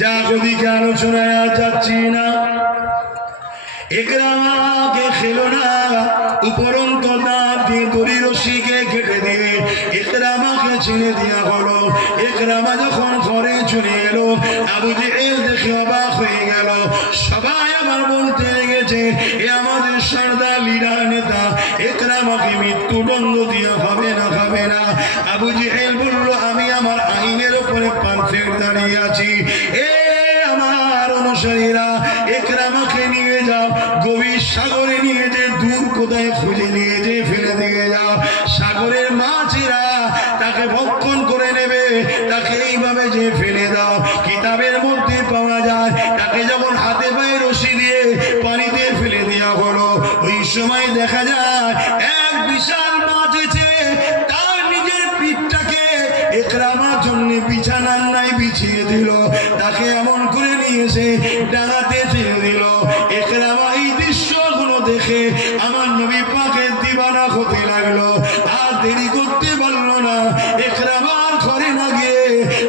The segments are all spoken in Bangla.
যা ওদিকে আলোচনায় যাচ্ছি না। একরামাকে খেলো না। উপরন্ত দাঁত দিয়ে রশিকে কেটে দিয়ে। একরামাকে ছেড়ে দেওয়া হলো একরামা যখন ঘরে চলে এলো, আবু জেহেল দেখে অবাক হয়ে গেল। সবাই আবার বলতে লেগেছে এ আমাদের সর্দার লিডার নেতা একরামাকে মৃত্যুদণ্ড দিয়ে হবে না হবে না। আবু জেহেল বলল আমি আমার আইনের উপরে পারফেক্ট দাঁড়িয়ে আছি এ আমার অনুসারীরা একরামাকে নিয়ে যাও, গভীর সাগরে নিয়ে যে দূর কোথায় খুঁজে নিয়ে যে ফেলে দিয়ে যাও। সাগরের মাছেরা তাকে ভক্ষণ করে নেবে, তাকে এইভাবে যে ফেলে দাও। কিতাবের মধ্যে পাওয়া যায়, তাকে যখন হাতে পায়ে রশি দিয়ে পানিতে ফেলে দেওয়া হলো, ওই সময় দেখা যায়, এক বিশাল মাছ এসে তার নিজের পিঠটাকে একরামার জন্য বিছানার নাই বিছিয়ে দিল। ডানাতে ছেড়ে দিল। একরামা এই দৃশ্যগুলো দেখে আমার নবী পাকের দিবানা হতে লাগল। আর দেরি করতে পারল না। একরামার ঘরে না গিয়ে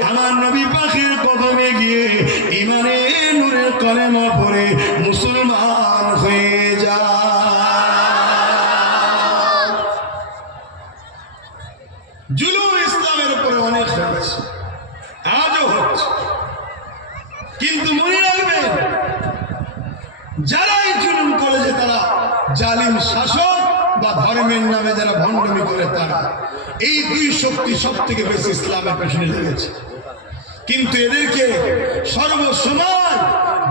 আমার নবী পাকের কদমে গিয়ে ইমানে নূরের কলেমা পড়ে মুসলমান হয়ে যায় জুলুম ইসলামের উপরে অনেক হয়েছে আজও হচ্ছে কিন্তু মনে রাখবেন যারাই জুলুম করেছে তারা জালিম শাসক বা ধর্মের নামে যারা ভণ্ডমি করে তারা এই দুই শক্তি সব থেকে বেশি ইসলামের পেছনে লেগেছে। কিন্তু এদেরকে সর্বসময়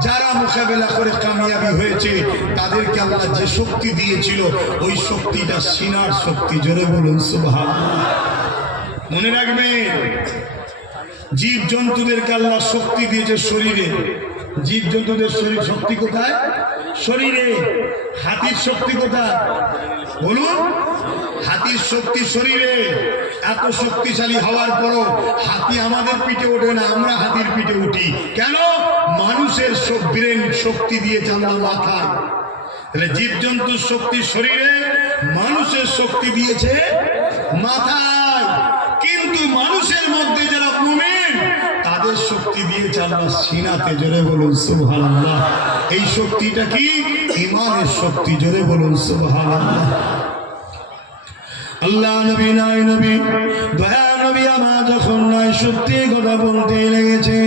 যারা মোকাবেলা করে কামিয়াবি হয়েছে, তাদেরকে আল্লাহ যে শক্তি দিয়েছিল, ওই শক্তিটা সিনার শক্তি। জোরে বলুন সুবহান মনে রাখবেন জীব জন্তুদেরকে আল্লাহ শক্তি দিয়েছে শরীরে। জীব জন্তুদের শরীর শক্তি কোথায়? শরীরে হাতির শক্তি কোথায়? বলুন, হাতির শক্তি শরীরে এত শক্তিশালী হওয়ার পরও হাতি আমাদের পিঠে ওঠে না, আমরা হাতির পিঠে উঠি। কেন? মানুষের ব্রেন শক্তি দিয়েছে আল্লাহ মাথায় তাহলে জীবজন্তুর শক্তি শরীরে মানুষের শক্তি দিয়েছে, মাথায়। কিন্তু মানুষের মধ্যে যারা মুমিন, তাদের শক্তি দিয়েছে আল্লাহ সিনাতে জোরে বলুন, সুবহানাল্লাহ। এই শক্তিটা কি? ইমানের শক্তি, জোরে বলুন আল্লাহ নবী, নাই নবী, দয়া নবী, আমার যখন নয়, সত্যি কথা বলতে লেগেছে।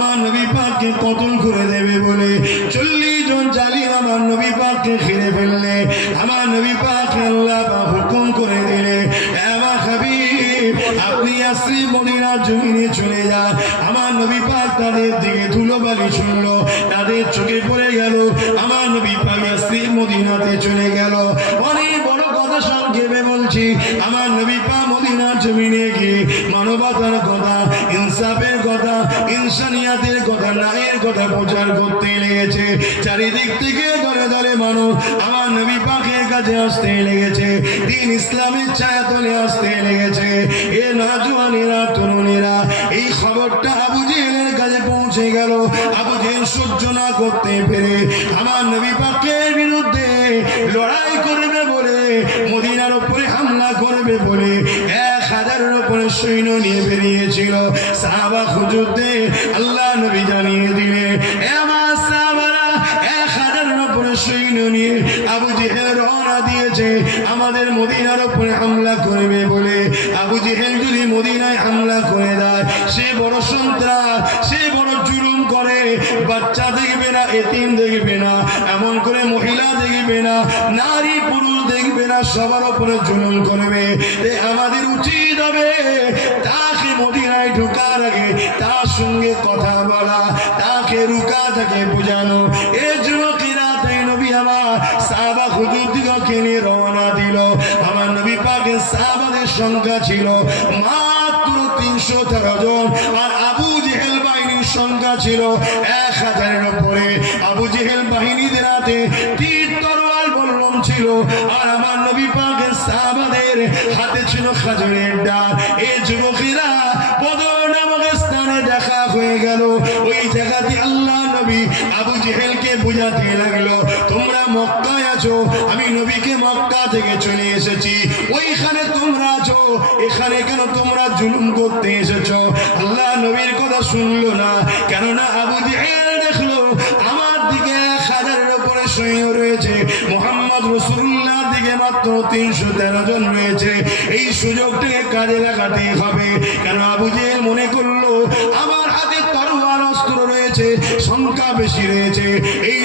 আমার নবী পাককে কতল করে দেবে বলে চল্লিশ জন জালিম আমার নবী পাককে ফিরে ফেললে। আমার নবী পাককে আল্লাহ হুকুম করে দিলে আপনি আসি মদিনার জমিনে চলে যান আমার নবী পাক তাদের দিকে ধুলোবালি শুনলো, তাদের চোখে পড়ে গেল। আমার নবী পাক আসি মদিনাতে চলে গেল। অনেক বড় কথা সংক্ষেপে বলছি। আমার নবী পাক মদিনার জমিনে গিয়ে মানবতার কথা, ইনসাফের কথা, ইনসানিয়াতের কথা, ন্যায়ের কথা প্রচার করতে লেগেছে। চারিদিক থেকে দলে দলে মানুষ আমার নবী পাকের কাছে আসতে লেগেছে। দিন ইসলামের ছায়া তলে আসতে লেগেছে। এ নজওয়ানেরা, তরুণেরা, এই খবরটা আবু জেহেলের কাছে পৌঁছে গেল। আবু জেহেল সহ্য না করতে পেরে আমার নবী পাকের বিরুদ্ধে লড়াই করবে বলে মদিনার উপরে হামলা করবে বলে এক হাজারের উপরে সৈন্য নিয়ে বেরিয়েছিল। সাহাবা খুজুরতে আল্লাহ নবী জানিয়ে দিলে আমাদের করবে বলে করে দেয়, সে বড় সন্ত্রাস, সে বড় জুলুম করে, বাচ্চা দেখবে না, এতিম দেখবে না, এমন করে মহিলা দেখবে না, নারী পুরুষ দেখবে না, সবার উপরে জুলুম করবে। আমাদের উচিত হবে তাকে মদিনায় ঢোকার আগে তার সঙ্গে কথা বলা, তাকে রুকা তাকে বোঝানো। এ যুবকেরা তাই নবী আমার, সাহাবা হুজুর দিগকে নিয়ে রওনা দিল। আমার নবী পাকের সাহাবাদের সংখ্যা ছিল মাত্র তিনশো তেরো জন, আর সংখ্যা ছিল এক হাজারের ওপরে আবু জেহেল বাহিনীদের হাতে তীর তরোয়াল বললম ছিল, আর আমার নবী পাকের সাহাবাদের হাতে ছিল খাজুরের ডাল। এই যুবকেরা দেখা হয়ে গেল। ওই জায়গাতে আল্লাহ নবী আবু জেহেলকে বুঝাতে লাগল চলে এসেছি। ওইখানে তোমরা আছো, এখানে কেন তোমরা জুলুম করতে আল্লাহ নবীর কথা শুনলো না, কেননা আবু দেখল, আমার দিকে এক হাজারের সৈন্য রয়েছে। মোহাম্মদ রসুল্লাহ মনে করল, আমার সংখ্যা বেশি রয়েছে। এই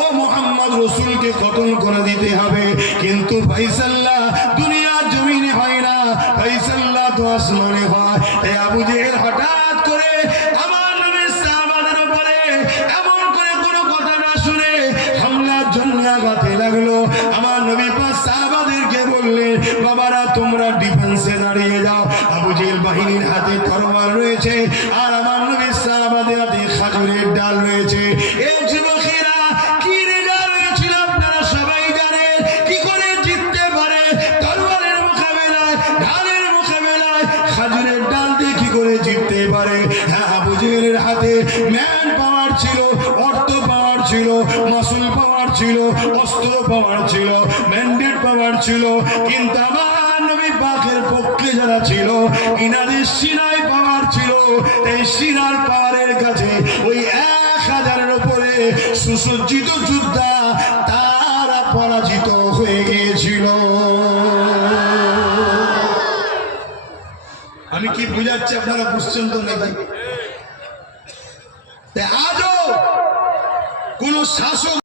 ও মোহাম্মদ রসুলকে কতল করে দিতে হবে। কিন্তু ফাইসাল্লাহ দুনিয়ার জমিনে হয় না। ফাইসাল্লাহ তো আসমানে হয়। তাই আবু জেহেল হঠাৎ করে আমার নবীর সাহাবাদের উপরে এমন করে কোনো কথা না শুনে হামলার জন্য আগাতে লাগল। আমার নবী পাক সাহাবাদেরকে বললেন, বাবারা, তোমরা ডিফেন্সে দাঁড়িয়ে যাও। আবু জেহেল বাহিনীর হাতে তরোয়াল রয়েছে আর আমার জিততে পারে। হ্যাঁ আবু জেহেলের হাতে ম্যান পাওয়ার ছিল, অর্থ পাওয়ার ছিল, মাসুল পাওয়ার ছিল, অস্ত্র পাওয়ার ছিল, ম্যান্ডেট পাওয়ার ছিল, কিন্তু আমার নবী পাকের পক্ষে যারা ছিল, ইনাদের সিনাই পাওয়ার ছিল এই সিনার পাওয়ারের কাছে ওই এক হাজারের উপরে সুসজ্জিত যোদ্ধা তারা পরাজিত হয়ে গিয়েছিল। আমি কি বুঝাচ্ছি আপনারা বুঝছেন তো নাকি? আজও কোন শাসক